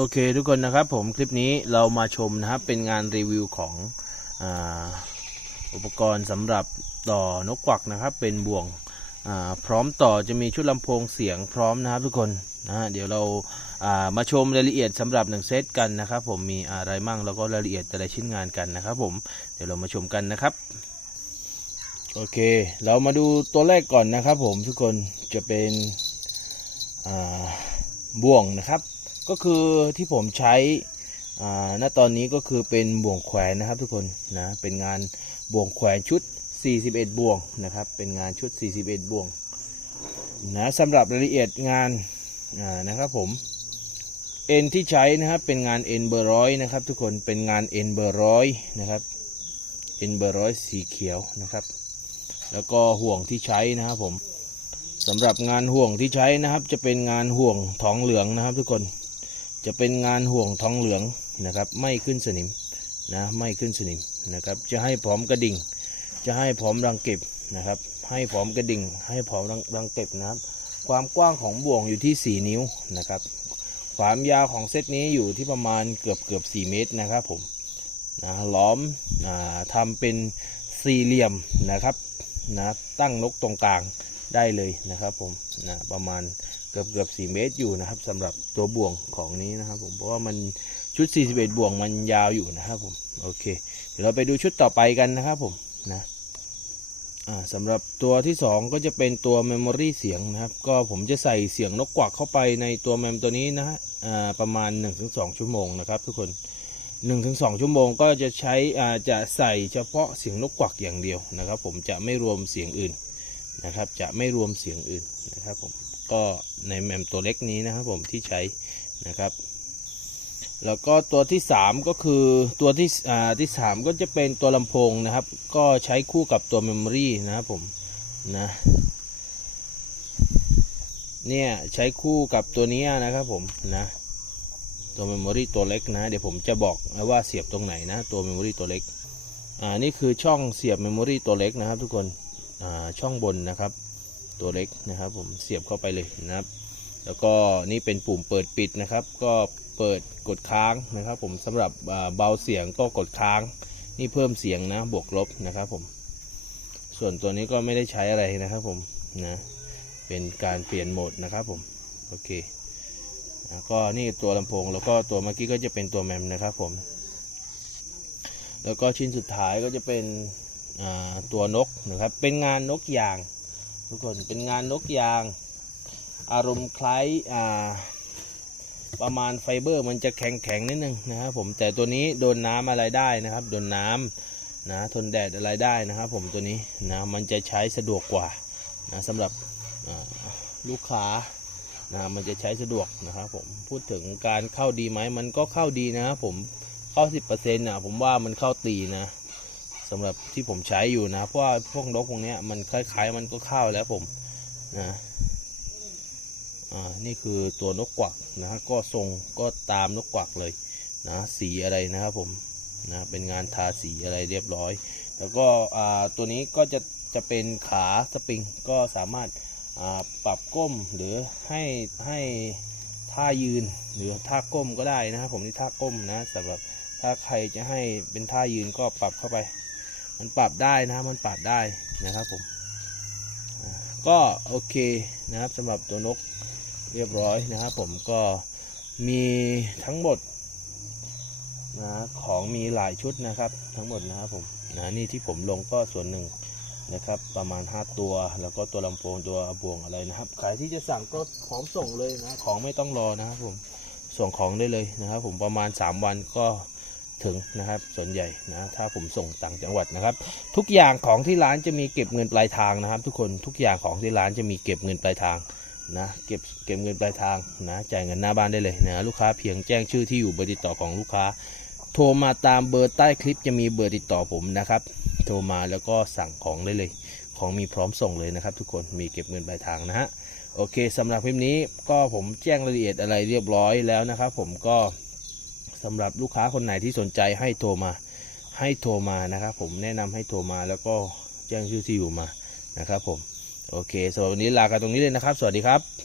โอเคทุกคนนะครับผมคลิปนี้เรามาชมนะครับเป็นงานรีวิวของออุปกรณ์สำหรับต่อนกกวักนะครับ เป็นบ่วงพร้อมต่อจะมีชุดลำโพงเสียงพร้อมนะครับทุกคนนะเดี๋ยวเราามาชมรายละเอียดสำหรับหนึ่งเซตกันนะครับ ผมมีอะไรมั่งแล้วก็รายละเอียดแต่ละชิ้นงานกันนะครับ ผมเดี๋ยวเรามาชมกันนะครับโอเค เรามาดูตัวแรกก่อนนะครับ ผมทุกคนจะเป็นบ่วงนะครับ ก็คือที่ผมใช้อ่าณตอนนี้ก็คือเป็นบ่วงแขวนนะครับทุกคนนะเป็นงานบ่วงแขวนชุด 41 บ่วงนะครับ เป็นงานชุด 41 บ่วงนะสำหรับรายละเอียดงานอ่านะครับผมเอ็นที่ใช้นะครับเป็นงานเอ็นเบอร์ร้อยนะครับ ทุกคนเป็นงานเอ็นเบอร์ร้อยนะครับเอ็นเบอร์ร้อยสีเขียวนะครับ แล้วก็ห่วงที่ใช้นะครับผมสำหรับงานห่วงที่ใช้นะครับ จะเป็นงานห่วงทองเหลืองนะครับ ทุกคน จะเป็นงานห่วงทองเหลืองนะครับไม่ขึ้นสนิมนะไม่ขึ้นสนิมนะครับจะให้พร้อมกระดิ่ง จะให้พร้อมรังเก็บนะครับให้พร้อมกระดิ่ง ให้พร้อมรังรงเก็บนะครับความกว้างของบ่วงอยู่ที่ 4 นิ้วนะครับความยาวของเซตนี้อยู่ที่ประมาณเกือบเกือบ4เมตรนะครับผมนะล้อมอ่าทำเป็นสี่เหลี่ยมนะครับนะตั้งนกตรงกลางได้เลยนะครับผมนะประมาณ กือบเกือบ4เมตรอยู่นะครับสำหรับตัวบ่วงของนี้นะครับผมเพราะว่ามันชุด 41 บ่วงมันยาวอยู่นะครับผมโอเค เดี๋ยวเราไปดูชุดต่อไปกันนะครับผมนะสำหรับตัวที่ 2 ก็จะเป็นตัวเมมโมรีเสียงนะครับ ก็ผมจะใส่เสียงนกกวักเข้าไปในตัวแมมตัวนี้นะฮะประมาณ 1-2 ชั่วโมงนะครับ ทุกคน 1-2 ชั่วโมงก็จะใช้อ่าจะใส่เฉพาะเสียงนกกวักอย่างเดียวนะครับ ผมจะไม่รวมเสียงอื่นนะครับ จะไม่รวมเสียงอื่นนะครับผม ก็ในแมมตัวเล็กนี้นะครับผมที่ใช้นะครับ แล้วก็ตัวที่ 3 ก็คือตัวที่อ่าที่3ก็จะเป็นตัวลำโพงนะครับ ก็ใช้คู่กับตัวเมมโมรีนะครับผมนะเนี่ยใช้คู่กับตัวนี้นะครับผมนะตัวเมมโมรีตัวเล็กนะเดี๋ยวผมจะบอกว่าเสียบตรงไหนนะตัวเมมโมรีตัวเล็กอ่านี่คือช่องเสียบเมมโมรีตัวเล็กนะครับทุกคนอ่าช่องบนนะครับ ตัวเล็กนะครับ ผมเสียบเข้าไปเลยนะครับ แล้วก็นี่เป็นปุ่มเปิดปิดนะครับ ก็เปิดกดค้างนะครับ ผมสำหรับเบาเสียงก็กดค้าง นี่เพิ่มเสียงนะบวกลบนะครับ ผม ส่วนตัวนี้ก็ไม่ได้ใช้อะไรนะครับ ผมนะเป็นการเปลี่ยนโหมดนะครับ ผมโอเคก็นี่ตัวลำโพงแล้วก็ตัวเมื่อกี้ก็จะเป็นตัวแมมนะครับ ผม แล้วก็ชิ้นสุดท้ายก็จะเป็นตัว นกนะครับ เป็นงานนกยาง ทุกคนเป็นงานนกยาง อารมณ์คล้ายอ่าประมาณไฟเบอร์มันจะแข็งแข็งนิดนึงนะครับผมแต่ตัวนี้โดนน้ำอะไรได้นะครับ โดนน้ำนะทนแดดอะไรได้นะครับผมตัวนี้นะมันจะใช้สะดวกกว่านะสำหรับลูกค้านะมันจะใช้สะดวกนะครับผมพูดถึงการเข้าดีไหมมันก็เข้าดีนะครับผมเข้า 10%นะผมว่ามันเข้าตีนะ สำหรับที่ผมใช้อยู่นะ เพราะว่าพวกนกพวกนี้มันคล้ายๆ มันก็เข้าแล้วผมนะอ่านี่คือตัวนกกวักนะก็ทรงก็ตามนกกวักเลยนะสีอะไรนะครับผมนะเป็นงานทาสีอะไรเรียบร้อย แล้วก็อ่าตัวนี้ก็จะจะเป็นขาสปริงก็สามารถอ่าปรับก้มหรือให้ให้ท่ายืนหรือท่าก้มก็ได้นะครับผมที่ท่าก้มนะสำหรับถ้าใครจะให้เป็นท่ายืนก็ปรับเข้าไป มันปรับได้นะมันปรับได้นะครับผมก็โอเคนะครับสำหรับตัวนกเรียบร้อยนะครับผมก็มีทั้งหมดนะของมีหลายชุดนะครับทั้งหมดนะครับผมนะนี่ที่ผมลงก็ส่วนหนึ่งนะครับประมาณ 5 ตัว แล้วก็ตัวลำโพงตัวบ่วงอะไรนะครับใครที่จะสั่งก็พร้อมส่งเลยนะของไม่ต้องรอนะครับผมส่งของได้เลยนะครับผมประมาณ 3 วันก็ ถึงนะครับส่วนใหญ่นะถ้าผมส่งต่างจังหวัดนะครับ ทุกอย่างของที่ร้านจะมีเก็บเงินปลายทางนะครับ ทุกคนทุกอย่างของที่ร้านจะมีเก็บเงินปลายทางนะเก็บเก็บเงินปลายทางนะจ่ายเงินหน้าบ้านได้เลยนะลูกค้าเพียงแจ้งชื่อที่อยู่เบอร์ติดต่อของลูกค้า โทรมาตามเบอร์ใต้คลิปจะมีเบอร์ติดต่อผมนะครับ โทรมาแล้วก็สั่งของได้เลย ของมีพร้อมส่งเลยนะครับ ทุกคนมีเก็บเงินปลายทางนะฮะโอเคสำหรับคลิปนี้ก็ผมแจ้งรายละเอียดอะไรเรียบร้อยแล้วนะครับ ผมก็ สำหรับลูกค้าคนไหนที่สนใจให้โทรมา ให้โทรมานะครับ ผมแนะนำให้โทรมาแล้วก็แจ้งชื่อที่อยู่มานะครับผมโอเคสำหรับวันนี้ลากันตรงนี้เลยนะครับ สวัสดีครับ